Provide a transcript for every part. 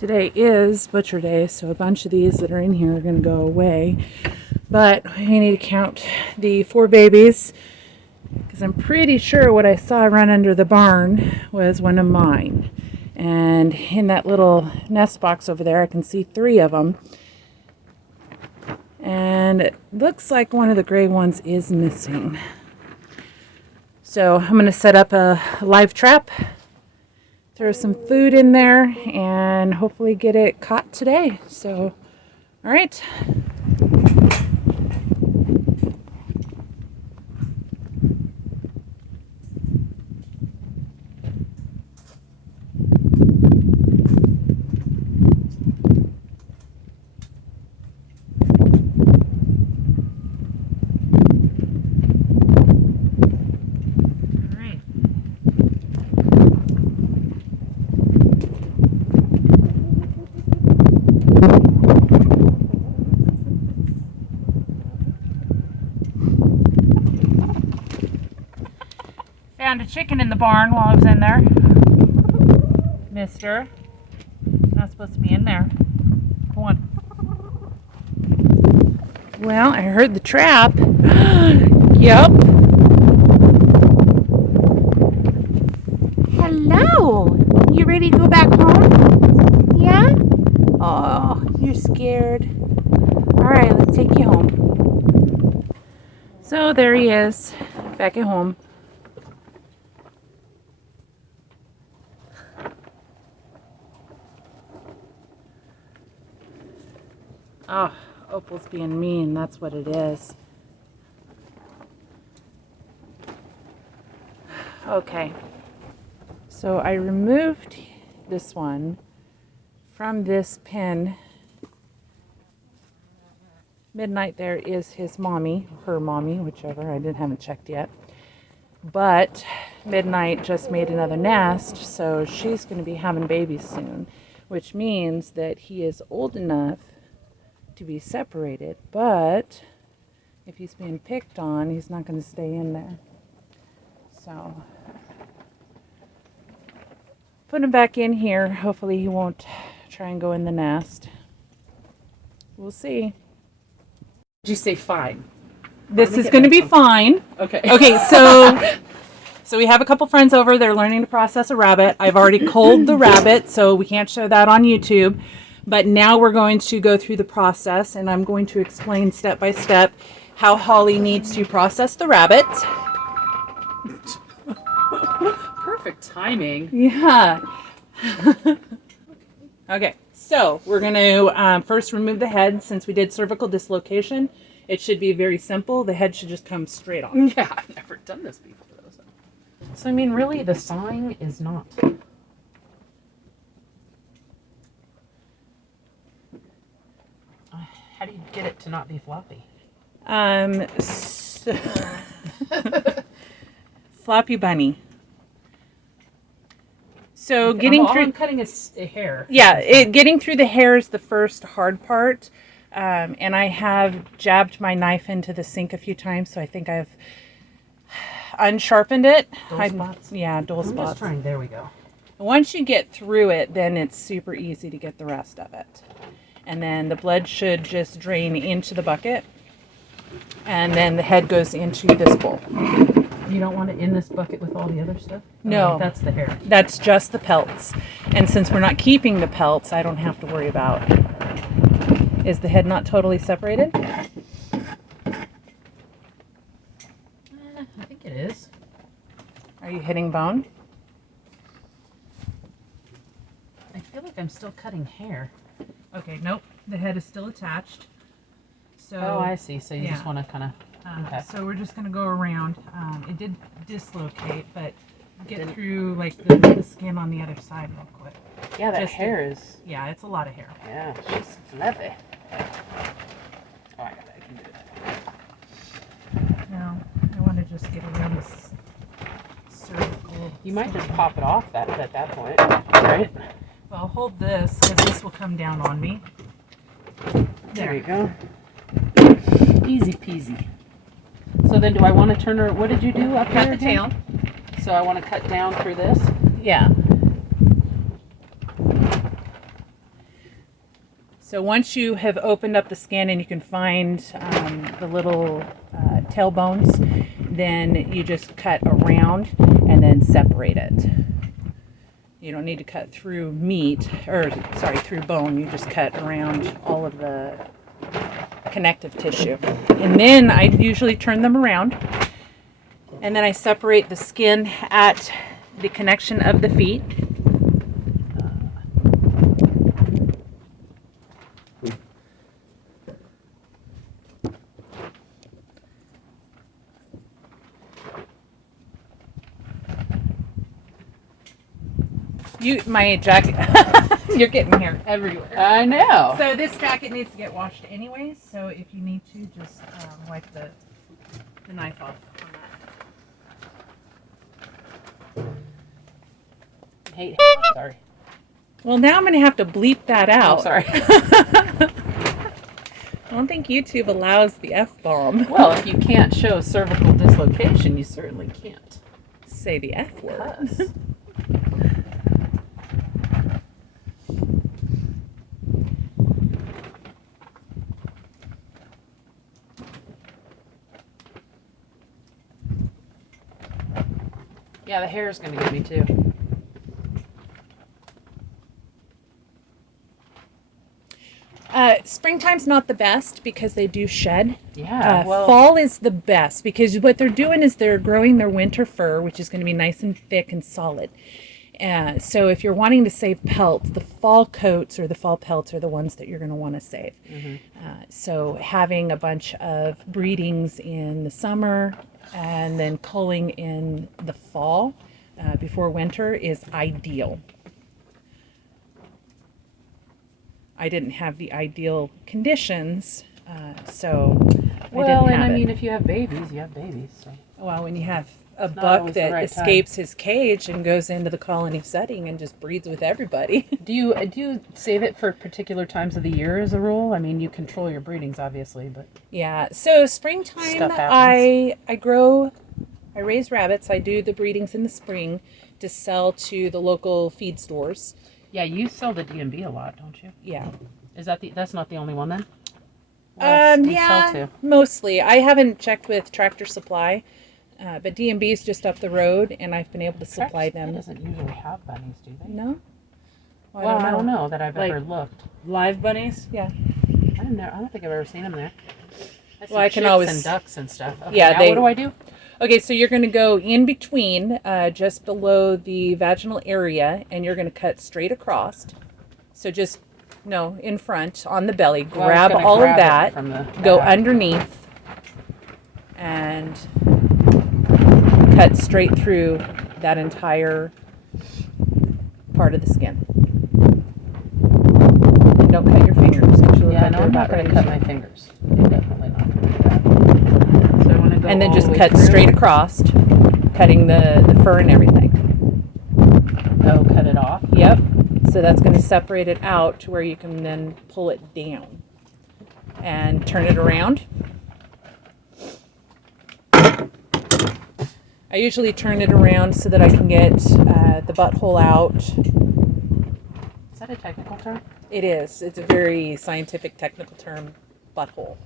Today is Butcher Day, so a bunch of these that are in here are going to go away. But I need to count the 4 babies because I'm pretty sure what I saw run under the barn was one of mine. And in that little nest box over there, I can see 3 of them. And it looks like one of the gray ones is missing. So I'm going to set up a live trap, throw some food in there, and hopefully get it caught today. So, all right. Found a chicken in the barn while I was in there. Mister. Not supposed to be in there. Come on. Well, I heard the trap. Yep. Hello. You ready to go back home? Yeah? Oh, you're scared. All right, let's take you home. So there he is, back at home. Oh, Opal's being mean, that's what it is. Okay, so I removed this one from this pen. Midnight there is his mommy, her mommy, whichever, I haven't checked yet. But Midnight just made another nest, so she's going to be having babies soon, which means that he is old enough to be separated, but if he's being picked on, he's not going to stay in there. So put him back in here. Hopefully he won't try and go in the nest. We'll see. Did you say fine? This is going to be fine. Okay. Okay, so we have a couple friends over. They're learning to process a rabbit. I've already culled the rabbit, so we can't show that on YouTube. But now we're going to go through the process, and I'm going to explain step by step how Holly needs to process the rabbit. Perfect timing. Yeah. Okay, so we're going to first remove the head. Since we did cervical dislocation, it should be very simple. The head should just come straight off. Yeah, I've never done this before. So I mean, really, the sawing is not. How do you get it to not be floppy? Floppy bunny. So Okay, getting all through. I'm cutting a hair. Yeah, getting through the hair is the first hard part. And I have jabbed my knife into the sink a few times, so I think I've unsharpened it. Dull spots? Yeah, dull I'm spots. just trying. There we go. Once you get through it, then it's super easy to get the rest of it. And then the blood should just drain into the bucket. And then the head goes into this bowl. You don't want it in this bucket with all the other stuff? No. That's the hair. That's just the pelts. And since we're not keeping the pelts, I don't have to worry about. Is the head not totally separated? I think it is. Are you hitting bone? I feel like I'm still cutting hair. Okay, nope. The head is still attached. So, Oh, I see. So you yeah. just want to kind of. Okay. So we're just going to go around. It did dislocate, but get through like the skin on the other side real quick. Yeah, that Just hair is. Yeah, it's a lot of hair. Yeah, it's fluffy. Oh, I can do it. Now, I want to just get around this cervical. You might just pop it off at that point, right? Well, hold this because this will come down on me. There you go. Easy peasy. So then do I want to turn her, what did you do up Cut here the again? tail. So I want to cut down through this. Yeah. So once you have opened up the skin and you can find the little tail bones, then you just cut around and then separate it. You don't need to cut through meat, or sorry, through bone. You just cut around all of the connective tissue. And then I usually turn them around, and then I separate the skin at the connection of the feet. My jacket, you're getting hair everywhere. I know. So this jacket needs to get washed anyways, so if you need to, just wipe the knife off on that. Hate. Sorry. Well, now I'm going to have to bleep that out. Oh, sorry. I don't think YouTube allows the F-bomb. Well, if you can't show cervical dislocation, you certainly can't Say the F word. cuss. Yeah, the hair is going to get me too. Springtime's not the best because they do shed. Yeah, well, Fall is the best because what they're doing is they're growing their winter fur, which is going to be nice and thick and solid. So if you're wanting to save pelts, the fall coats or the fall pelts are the ones that you're going to want to save. So having a bunch of breedings in the summer and then culling in the fall before winter is ideal. I didn't have the ideal conditions, so well, I didn't and have I it. mean, if you have babies, you have babies. So. Well, when you have a not buck always the that right time. escapes his cage and goes into the colony setting and just breeds with everybody. Do you save it for particular times of the year as a rule? I mean, you control your breedings, obviously, but Yeah. So springtime, Stuff happens. I raise rabbits. I do the breedings in the spring to sell to the local feed stores. yeah, you sell the DMB a lot, don't you? Yeah. Is that's not the only one then? What else do you sell Yeah, to? mostly. I haven't checked with Tractor Supply, but DMB is just up the road, and I've been able to supply Tractor Supply them. doesn't usually have bunnies, do they? No. Well, I don't know that I've Like- ever looked. Live bunnies? Yeah. I don't think I've ever seen them there. Well, I can chicks always- and ducks and stuff. Okay, Yeah, now what do I do? Okay, so you're going to go in between, just below the vaginal area, and you're going to cut straight across. So just, no, in front, on the belly. Well, I was Grab gonna all grab of it that, from the go back. underneath, and cut straight through that entire part of the skin. And don't cut your fingers, because you look Yeah, like no, you're I'm not about going ready to to cut my fingers. I'm definitely not going to do that. So I want to go and then all just the way cut through? straight across, cutting the fur and everything. Oh, cut it off. Yep. So that's going to separate it out to where you can then pull it down and turn it around. I usually turn it around so that I can get the butthole out. Is that a technical term? It is. It's a very scientific, technical term, butthole.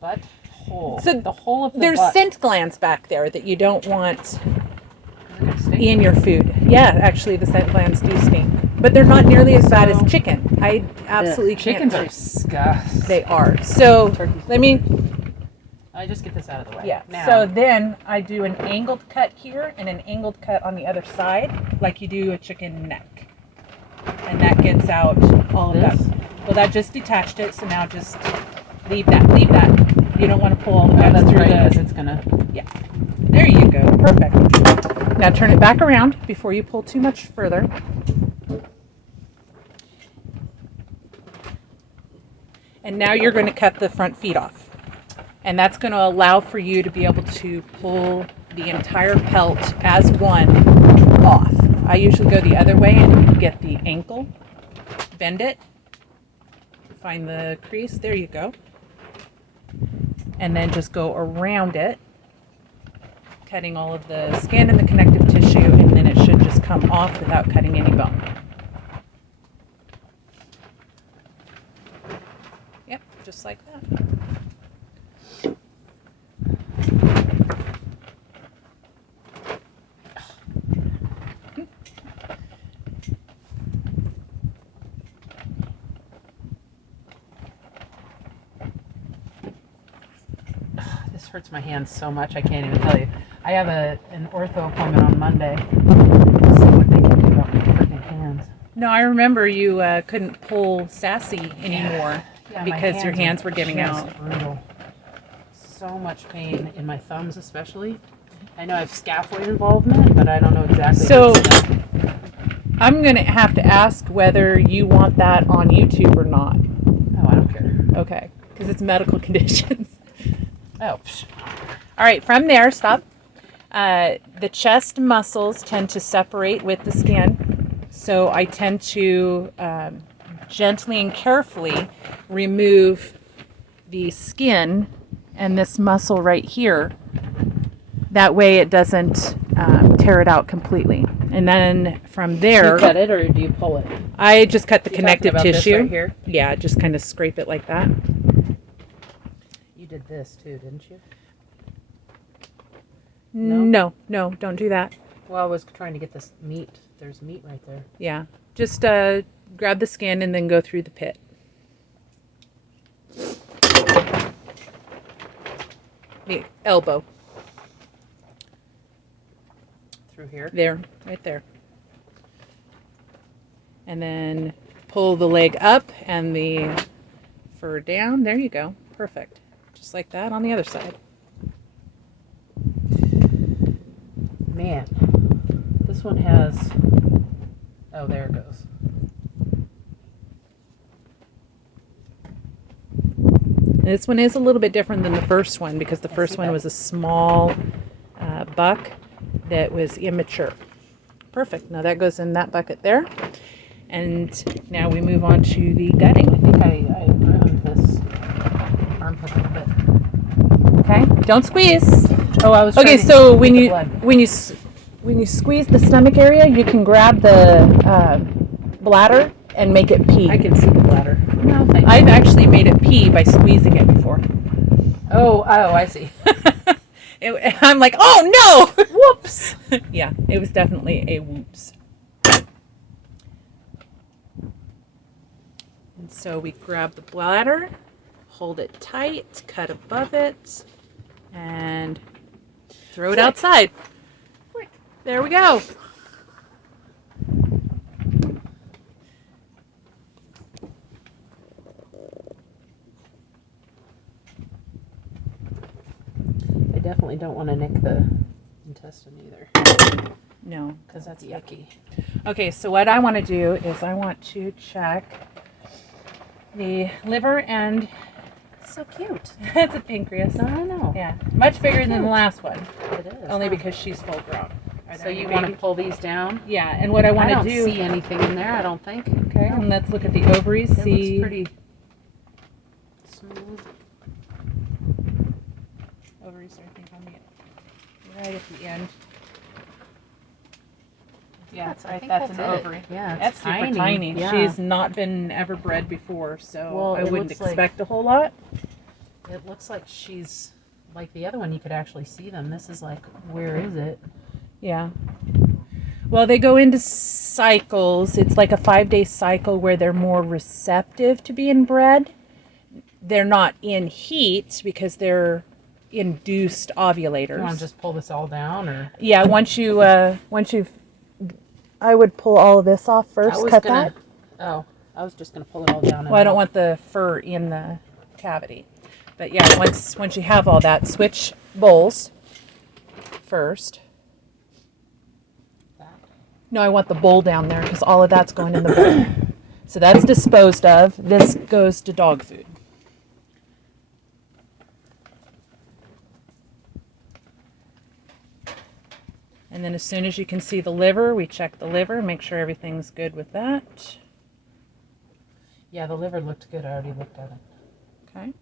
Butt hole. So the hole of the There's butt. scent glands back there that you don't want Is it gonna stink? in your food. Yeah, actually, the scent glands do stink, but they're not nearly as bad So- as chicken. I absolutely can't. Chickens are disgusting. They are. So Turkeys. let me. I just get this out of the way. Yeah. Now, So then I do an angled cut here and an angled cut on the other side, like you do a chicken neck, and that gets out all of This? that. Well, that just detached it. So now just leave that. Leave that. You don't want to pull all the way oh, that's through right, the. because it's gonna. There you go. Perfect. Now turn it back around before you pull too much further. And now you're going to cut the front feet off. And that's going to allow for you to be able to pull the entire pelt as one off. I usually go the other way and get the ankle, bend it, find the crease. There you go. And then just go around it, cutting all of the skin and the connective tissue, and then it should just come off without cutting any bone. just like that. This hurts my hands so much I can't even tell you. I have an ortho appointment on Monday. See what they can do about my freaking hands. No, I remember you couldn't pull sassy anymore Yeah, my because your hands were are giving just out. Brutal. So much pain in my thumbs, especially. I know I have scaphoid involvement, but I don't know exactly. So- what's that. I'm going to have to ask whether you want that on YouTube or not. Oh, I don't care. Okay, because it's medical conditions. Oh, All right, from there, stop. The chest muscles tend to separate with the skin, so I tend to gently and carefully remove the skin and this muscle right here. That way it doesn't tear it out completely. And then from do there, you cut it or do you pull it? I just cut the You're talking connective about this tissue. right here? Yeah, just kind of scrape it like that. You did this too, didn't you? No, don't do that. Well, I was trying to get this meat. There's meat right there. Yeah, just grab the skin and then go through the pit. The elbow. Through here. There, right there. And then pull the leg up and the fur down. There you go. Perfect. Just like that on the other side. Man, this one has. Oh, there it goes. This one is a little bit different than the first one because the I first see one that. was a small buck that was immature. Perfect. Now that goes in that bucket there. And now we move on to the gutting. I think I ruined this armpit a little bit. Okay. Don't squeeze. Oh, I was. Okay, trying to so get when the you blood. when you squeeze the stomach area, you can grab the bladder and make it pee. I can see the bladder. No, thank you. I've actually made it pee by squeezing it before. Oh, I see. I'm like, oh no! Whoops! Yeah, it was definitely a whoops. And so we grab the bladder, hold it tight, cut above it, and throw it outside. There we go. I definitely don't want to nick the intestine either, No. because that's yucky. Okay, so what I want to do is I want to check the liver and So cute. it's a pancreas. I know. Yeah, much bigger than the last one, It is. only huh? because she's full grown. Are So there you any want to babies? pull these down? Yeah, and what I I want don't to do. see anything in there. I don't think. Okay, and let's look at the ovaries. It See, looks pretty smooth. ovaries are I think on the right at the end. Yeah, I think that's an it. ovary. Yeah, it's That's super tiny. Yeah. She's not been ever bred before, so Well, I it wouldn't looks like- expect a whole lot. It looks like she's like the other one. You could actually see them. This is like, where is it? Yeah. Well, they go into cycles. It's like a 5-day cycle where they're more receptive to being bred. They're not in heat because they're induced ovulators. You want to just pull this all down, or Yeah, once you've, I would pull all of this off first. I was Cut gonna. that. Oh, I was just gonna pull it all down. And Well, I don't out. want the fur in the cavity. But yeah, once you have all that, switch bowls first. that. No, I want the bowl down there because all of that's going in the bowl. So that's disposed of. This goes to dog food. And then as soon as you can see the liver, we check the liver, make sure everything's good with that. Yeah, the liver looked good. I already looked at it. Okay.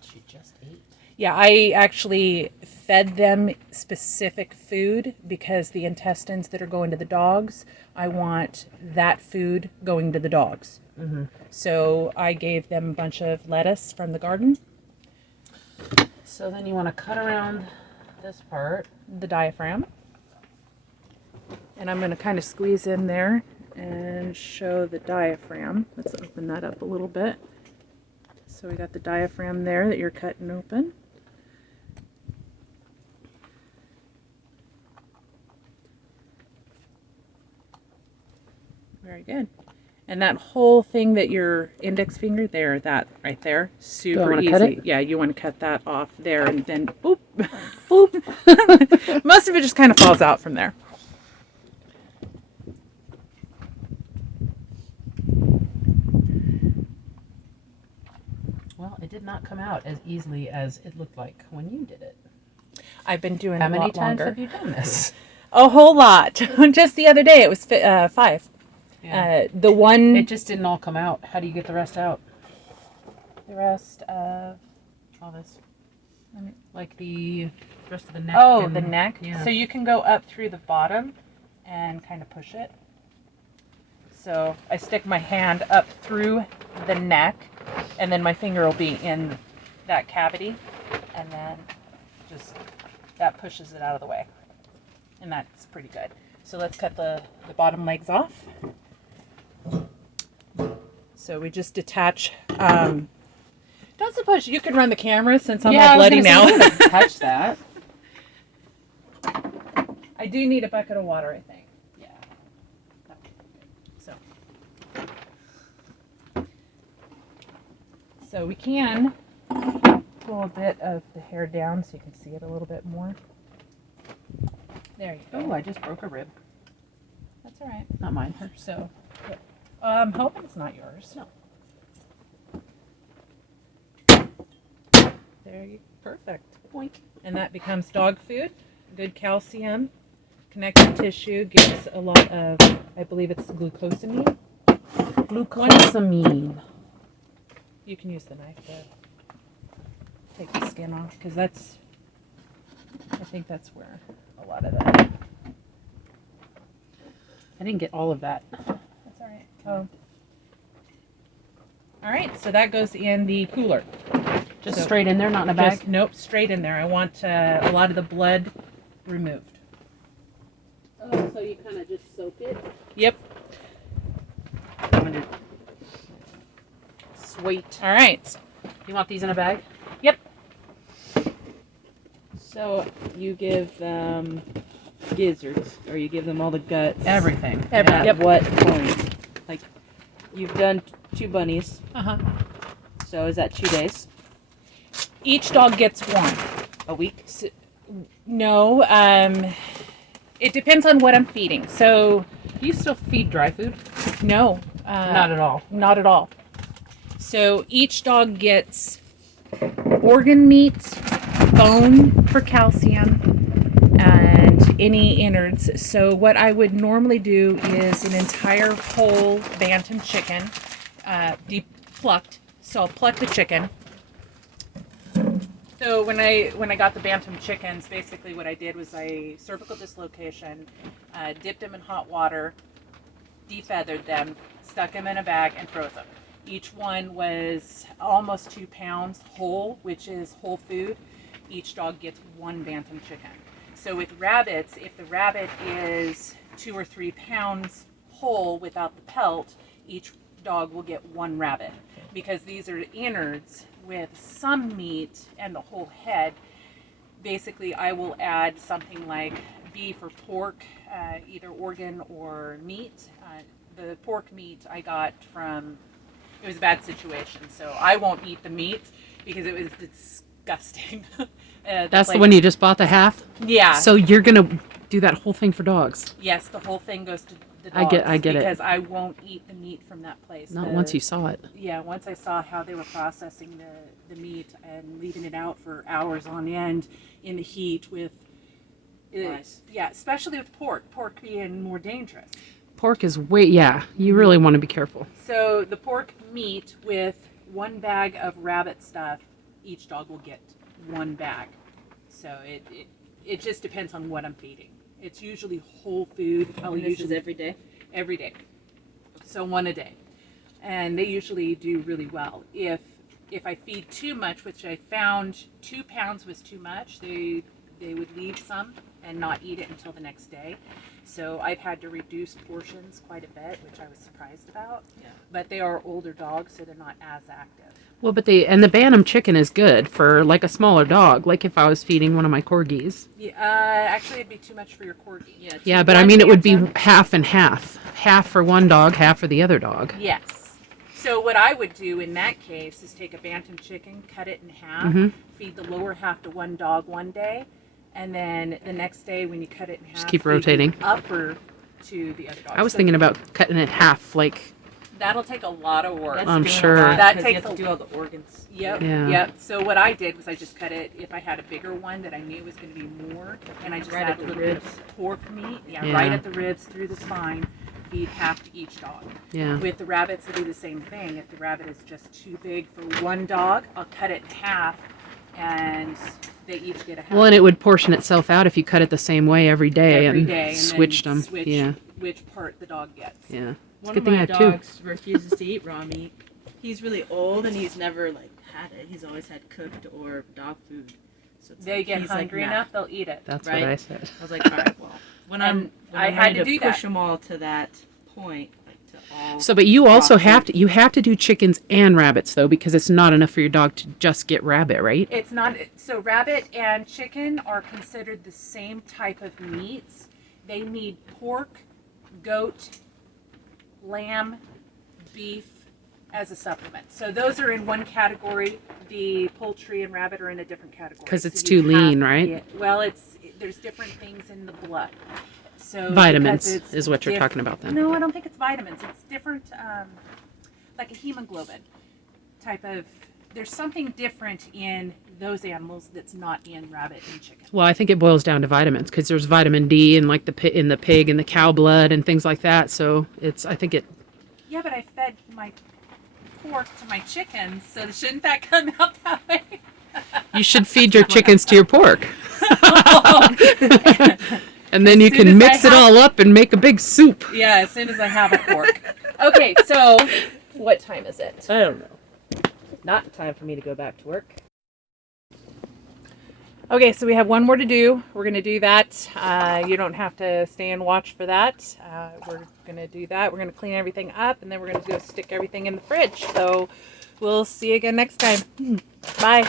She just ate. Yeah, I actually fed them specific food because the intestines that are going to the dogs, I want that food going to the dogs. Mm-hmm. So I gave them a bunch of lettuce from the garden, So then you want to cut around this part. the diaphragm. And I'm going to kind of squeeze in there and show the diaphragm. Let's open that up a little bit. So we got the diaphragm there that you're cutting open. Very good. And that whole thing that your index finger there, that right there, super wanna easy. cut it? Yeah, you want to cut that off there and then boop, boop. Most of it just kind of falls out from there. Well, it did not come out as easily as it looked like when you did it. I've been doing How it a many lot times longer. have you done this? A whole lot. Just the other day, it was 5. The one, It just didn't all come out. How do you get the rest out? the rest of, All this. Like the rest of the neck. oh, and- the neck. Yeah. So you can go up through the bottom and kind of push it. So I stick my hand up through the neck, and then my finger will be in that cavity, and then just that pushes it out of the way. And that's pretty good. So let's cut the bottom legs off. So we just detach. Don't suppose you can run the camera since I'm all bloody now. Touch that. I do need a bucket of water, I think. Yeah. So we can pull a bit of the hair down so you can see it a little bit more. There you go. Oh, I just broke a rib. That's all right. Not mine. Hers. So, I'm hoping it's not yours. No. There you perfect. Boink. And that becomes dog food. Good calcium, connective tissue, gives a lot of, I believe it's glucosamine. Glucosamine. You can use the knife to take the skin off because I think that's where a lot of that. I didn't get all of that. That's all right. Oh. All right, so that goes in the cooler. Just So- straight in there, not in a bag. Just, nope, straight in there. I want a lot of the blood removed. Oh, so you kind of just soak it. Yep. I'm gonna do. Sweet. All right. You want these in a bag? Yep. So you give them gizzards, or you give them all the guts. Everything. Every- At yep. what point? Like, you've done 2 bunnies, Uh-huh. so is that 2 days? Each dog gets one. A week? No, it depends on what I'm feeding. So, Do you still feed dry food? no. Not at all. Not at all. So each dog gets organ meat, bone for calcium, and any innards. So what I would normally do is an entire whole bantam chicken, deep plucked. So I'll pluck the chicken. So when I got the bantam chickens, basically what I did was I cervical dislocation, dipped them in hot water, defeathered them, stuck them in a bag, and froze them. Each one was almost 2 pounds whole, which is whole food. Each dog gets 1 bantam chicken. So with rabbits, if the rabbit is 2 or 3 pounds whole without the pelt, each dog will get 1 rabbit. Because these are innards with some meat and the whole head, basically I will add something like beef or pork, either organ or meat. The pork meat I got from, it was a bad situation, so I won't eat the meat because it was disgusting. That's the place- one you just bought the half. Yeah. So you're gonna do that whole thing for dogs. Yes, the whole thing goes to the I dogs. get it. because I won't eat the meat from that place. Not The- once you saw it. Yeah, once I saw how they were processing the meat and leaving it out for hours on end in the heat with, Nice. yeah, especially with pork being more dangerous. Pork is you really want to be careful. So the pork meat with 1 bag of rabbit stuff, each dog will get one bag. So it just depends on what I'm feeding. It's usually whole food. I'll And this is usually every day. every day. So one a day. And they usually do really well. If I feed too much, which I found 2 pounds was too much, they would leave some and not eat it until the next day. So I've had to reduce portions quite a bit, which I was surprised about. Yeah. But they are older dogs, so they're not as active. Well, but the Bantam chicken is good for like a smaller dog. Like if I was feeding one of my corgis. Yeah, actually, it'd be too much for your corgi. Yeah. Yeah, but I mean it would be half and half. Half for one dog, half for the other dog. Yes. So what I would do in that case is take a bantam chicken, cut it in half, Mhm. feed the lower half to one dog one day, and then the next day when you cut it in half, keep feed the rotating. upper to the other dog. I was So thinking about cutting it half, like that'll take a lot of work. That's I'm doing a sure. lot, That 'cause takes you have a- to do all the organs. Yep. Yeah. Yep. So what I did was I just cut it. If I had a bigger one that I knew was going to be more, and I just Right add at a the little bit ribs. of pork meat. Yeah, Yeah. right at the ribs through the spine. Feed half to each dog. yeah. With the rabbits, I do the same thing. If the rabbit is just too big for one dog, I'll cut it in half, and they each get a half. Well, and it would portion itself out if you cut it the same way every day every and day, and switched then them. switch Yeah, which part the dog gets. yeah. One good of thing I my have two. dogs refuses to eat raw meat. He's really old and he's never like had it. He's always had cooked or dog food. So it's They like, get he's hungry like, nah. enough, they'll eat it. That's Right. what I said. I was like, all right, well, when And I'm I had ready to do that. push them all to that point, like to all. So, but you also raw have food. to do chickens and rabbits though, because it's not enough for your dog to just get rabbit, right? It's not so. Rabbit and chicken are considered the same type of meats. They need pork, goat, lamb, beef as a supplement. So those are in one category. The poultry and rabbit are in a different category. 'Cause So it's you too lean, right? yeah, well, there's different things in the blood. So Vitamins because it's is what you're diff- talking about then. No, I don't think it's vitamins. It's different, like a hemoglobin type of. There's something different in those animals that's not in rabbit and chicken. Well, I think it boils down to vitamins because there's vitamin D in like in the pig and the cow blood and things like that. So I think it. Yeah, but I fed my pork to my chickens, so shouldn't that come out that way? You should feed your chickens to your pork. And then you As soon can as mix I it have- all up and make a big soup. Yeah, as soon as I have a pork. Okay, so what time is it? I don't know. Not time for me to go back to work. Okay, so we have one more to do. We're going to do that. You don't have to stay and watch for that. We're going to do that. We're going to clean everything up, and then we're going to go stick everything in the fridge. So we'll see you again next time. Bye.